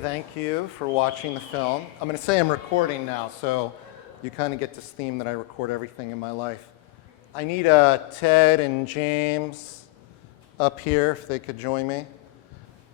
thank you for watching the film. I'm going to say I'm recording now, so you kind of get this theme that I record everything in my life. I need Ted and James up here if they could join me.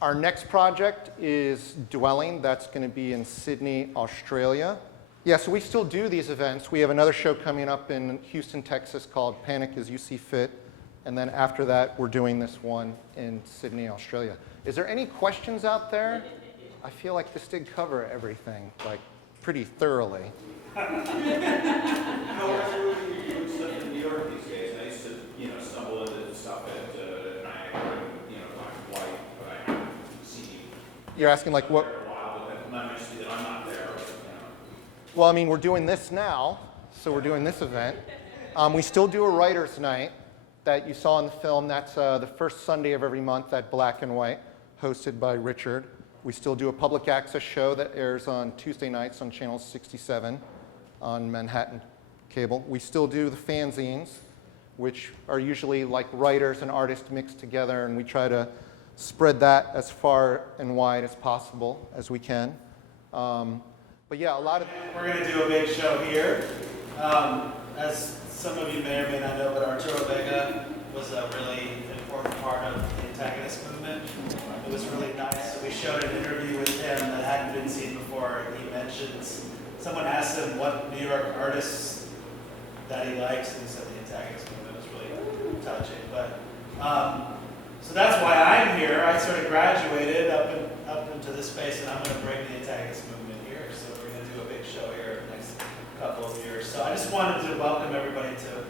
Our next project is Dwelling. That's going to be in Sydney, Australia. Yeah, so we still do these events. We have another show coming up in Houston, Texas called Panic As You See Fit. And then after that, we're doing this one in Sydney, Australia. Is there any questions out there? I feel like this did cover everything, like, pretty thoroughly. How are you doing stuff in New York these days? I used to, stumble into stuff at Niagara, White, but I haven't seen You're asking, like, what? for a while, but I'm not interested that I'm not there. Well, I mean, we're doing this now, so we're doing this event. We still do a writer's night that you saw in the film. That's the first Sunday of every month at Black and White, hosted by Richard. We still do a public access show that airs on Tuesday nights on channel 67 on Manhattan Cable. We still do the fanzines, which are usually like writers and artists mixed together, and we try to spread that as far and wide as possible as we can. But yeah, a lot of... We're going to do a big show here. As some of you may or may not know, but Arturo Vega was a really important part of the Antagonist Movement. It was really nice. We showed an interview with him that hadn't been seen before. He mentions, someone asked him what New York artists that he likes, and he said the Antagonist Movement was really touching. But so that's why I'm here. I sort of graduated up into this space, and I'm going to bring the Antagonist Movement here. So we're going to do a big show here in the next couple of years. So I just wanted to welcome everybody to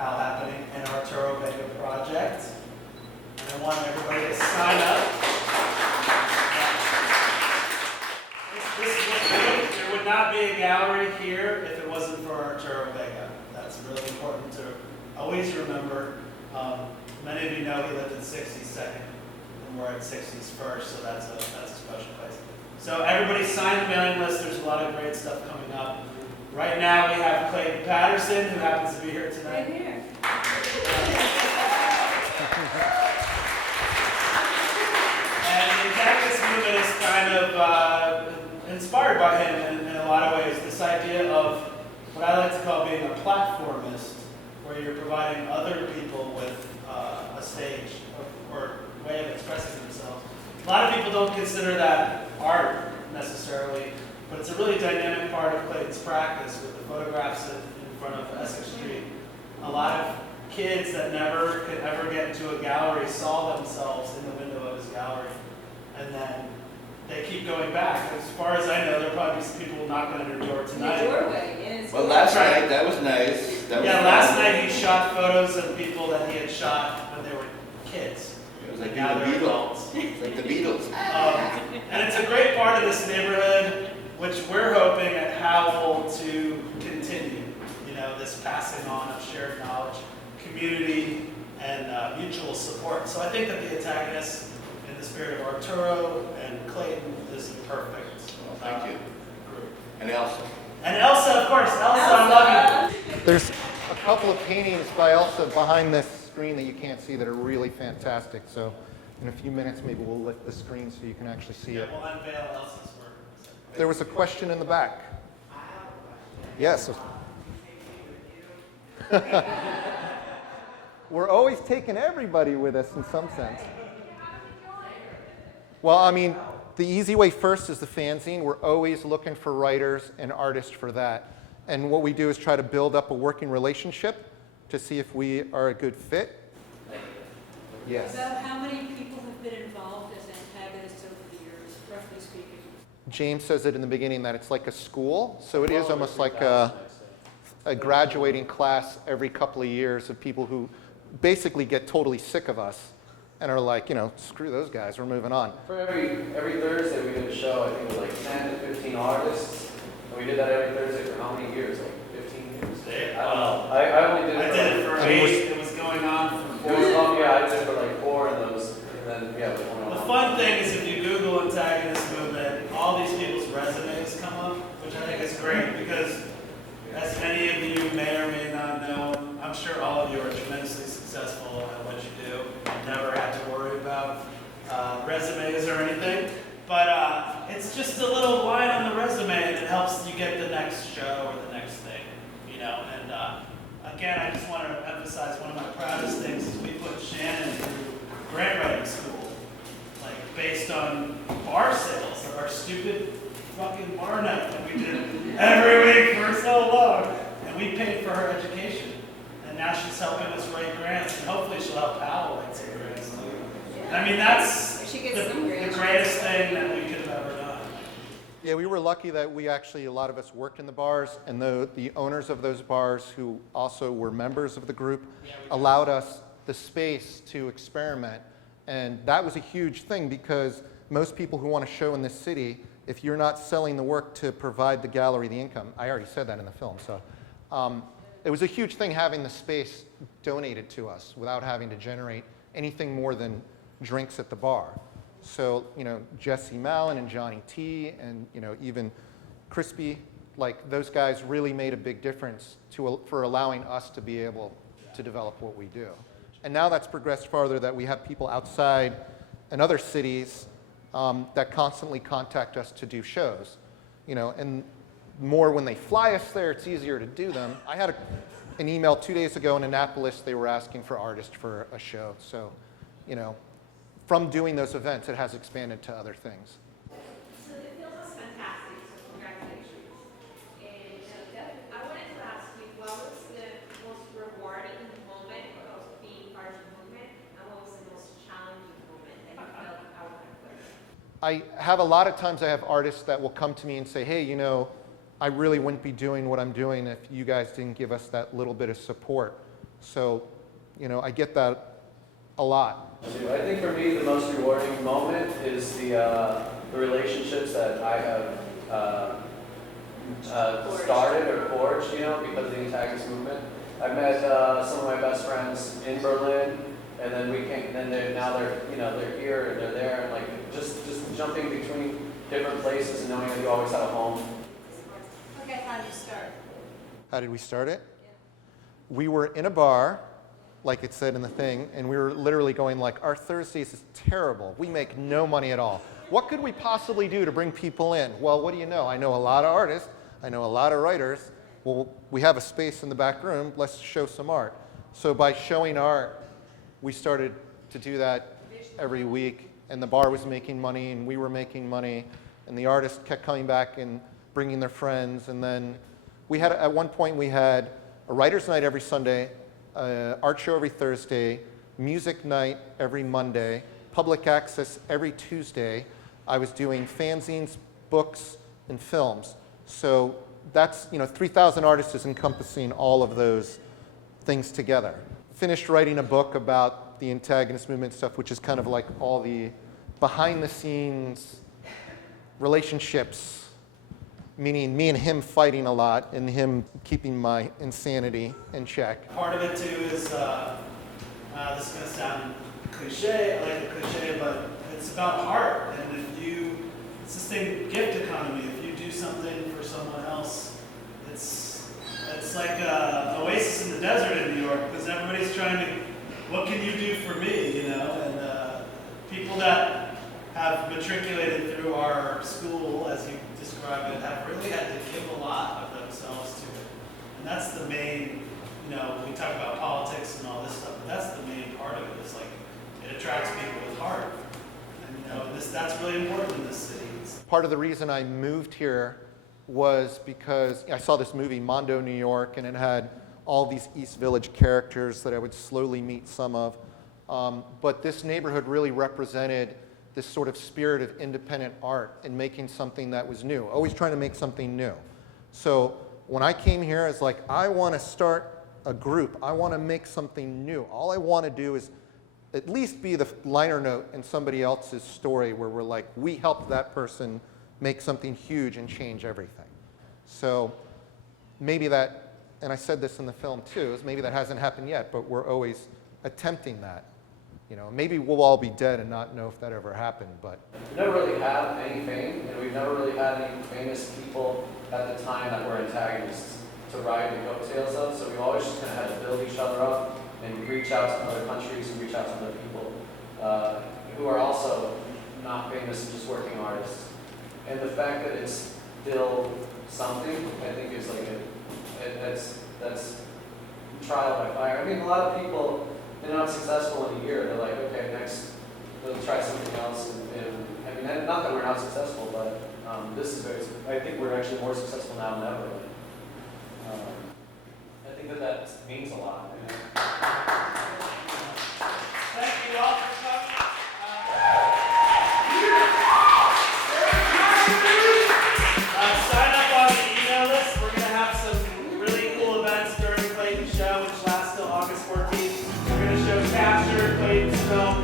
Howl Happening and Arturo Vega Project. And I want everybody to sign up. There would not be a gallery here if it wasn't for Arturo Vega. That's really important to always remember. Many of you know he lived in 62nd, and we're at 60s first, so that's a special place. So everybody sign the mailing list. There's a lot of great stuff coming up. Right now we have Clayton Patterson, who happens to be here tonight. Right here. And the Antagonist Movement is kind of inspired by him in a lot of ways. This idea of what I like to call being a platformist, where you're providing other people with a stage or way of expressing themselves. A lot of people don't consider that art necessarily, but it's a really dynamic part of Clayton's practice with the photographs in front of Essex Street. A lot of kids that never could ever get into a gallery saw themselves in the window of his gallery, and then they keep going back. As far as I know, there are probably some people knocking on your door tonight. In the doorway, yes. Well, last night, that was nice. That was Last fun. night he shot photos of people that he had shot when they were kids. It was like Now the they're Beatles. adults. It's like the Beatles. And it's a great part of this neighborhood, which we're hoping at Howl to continue. This passing on of shared knowledge, community, and mutual support. So I think that the Antagonist, in the spirit of Arturo and Clayton, is the perfect Thank you. group. And Elsa. And Elsa, of course. Elsa, I love you. There's a couple of paintings by Elsa behind this screen that you can't see that are really fantastic. So in a few minutes, maybe we'll lift the screen so you can actually see it. We'll unveil Elsa's work. There was a question in the back. Yes. We're always taking everybody with us in some sense. Well, I mean, the easy way first is the fanzine. We're always looking for writers and artists for that. And what we do is try to build up a working relationship to see if we are a good fit. Yes. About how many people have been involved as antagonists over the years, roughly speaking? James says it in the beginning that it's like a school. So it is almost like a graduating class every couple of years of people who basically get totally sick of us and are like, screw those guys, we're moving on. For every Thursday we did a show, I think it was like 10 to 15 artists. And we did that every Thursday for how many years? Like 15 years? I don't know. I only did it I did it for 8. It was going on for 4. I did it for like 4 of those. And then, it was going on. The fun thing is if you Google Antagonist Movement, all these people's resumes come up, which I think is great because as many of you may or may not know, I'm sure all of you are tremendously successful at what you do. Never had to worry about resumes or anything. But it's it's just a little line on the resume that helps you get the next show or the next thing, you know. And again, I just want to emphasize one of my proudest things is we put Shannon through grant writing school, like based on bar sales of our stupid fucking bar night that we did every week for so long, and we paid for her education. And now she's helping us write grants, and hopefully she'll help Howl write some grants too. I mean, that's If she gets the some grants, greatest thing that we could have ever done. Yeah, we were lucky that we actually, a lot of us worked in the bars, and the owners of those bars, who also were members of the group, allowed us the space to experiment. And that was a huge thing, because most people who want to show in this city, if you're not selling the work to provide the gallery the income, I already said that in the film, so it was a huge thing having the space donated to us without having to generate anything more than drinks at the bar. So, you know, Jesse Mallon and Johnny T and, you know, even Crispy, like those guys really made a big difference for allowing us to be able to develop what we do. And now that's progressed farther, that we have people outside in other cities that constantly contact us to do shows, you know, and more when they fly us there, it's easier to do them. I had an email 2 days ago in Annapolis, they were asking for artists for a show. So, you know, from doing those events, it has expanded to other things. So the film was fantastic, so congratulations. And I wanted to ask you, what was the most rewarding moment of being part of the movement, and what was the most challenging moment that you felt out of it? I have a lot of times I have artists that will come to me and say, hey, you know, I really wouldn't be doing what I'm doing if you guys didn't give us that little bit of support. So, you know, I get that a lot. I think for me, the most rewarding moment is the relationships that I have started or forged, you know, because of the Antagonist Movement. I've met some of my best friends in Berlin, and then they're here and they're there, and like just jumping between different places and knowing that you always have a home. Okay, how did you start? How did we start it? We were in a bar, like it said in the thing, and we were literally going like, our Thursdays is terrible. We make no money at all. What could we possibly do to bring people in? Well, what do you know? I know a lot of artists. I know a lot of writers. Well, we have a space in the back room. Let's show some art. So by showing art, we started to do that every week, and the bar was making money, and we were making money, and the artists kept coming back and bringing their friends. And then we had, at one point, we had a writer's night every Sunday, art show every Thursday, music night every Monday, public access every Tuesday. I was doing fanzines, books, and films. So that's, you know, 3,000 artists is encompassing all of those things together. Finished writing a book about the Antagonist Movement stuff, which is kind of like all the behind-the-scenes relationships, meaning me and him fighting a lot and him keeping my insanity in check. Part of it too is, this is going to sound cliche, I like the cliche, but it's about heart. And it's this thing, gift economy. If you do something for someone else, it's like an oasis in the desert in New York, because everybody's trying to, what can you do for me, you know? And people that have matriculated through our school, as you describe it, have really had to give a lot of themselves to it. And that's the main, you know, we talk about politics and all this stuff, but that's the main part of it. It's like, it attracts people with heart. And, you know, that's really important in this city. Part of the reason I moved here was because I saw this movie, Mondo, New York, and it had all these East Village characters that I would slowly meet some of. But this neighborhood really represented this sort of spirit of independent art and making something that was new, always trying to make something new. So when I came here, I was like, I want to start a group. I want to make something new. All I want to do is at least be the liner note in somebody else's story where we're like, we helped that person make something huge and change everything. So maybe that, and I said this in the film too, is maybe that hasn't happened yet, but we're always attempting that. You know, maybe we'll all be dead and not know if that ever happened, but. We never really had any fame, and we've never really had any famous people at the time that were antagonists to ride the coattails of, so we always just kind of had to build each other up and reach out to other countries and reach out to other people who are also not famous and just working artists. And the fact that it's still something, I think is like that's trial by fire. I mean, a lot of people, they're not successful in a year. They're like, okay, next, we'll try something else. And I mean, not that we're not successful, but this is very, I think we're actually more successful now than ever. I think that means a lot. You know? Thank you all for coming. Sign up on the email list. We're going to have some really cool events during Clayton's show, which lasts till August 14th. We're going to show Capture, Clayton's film,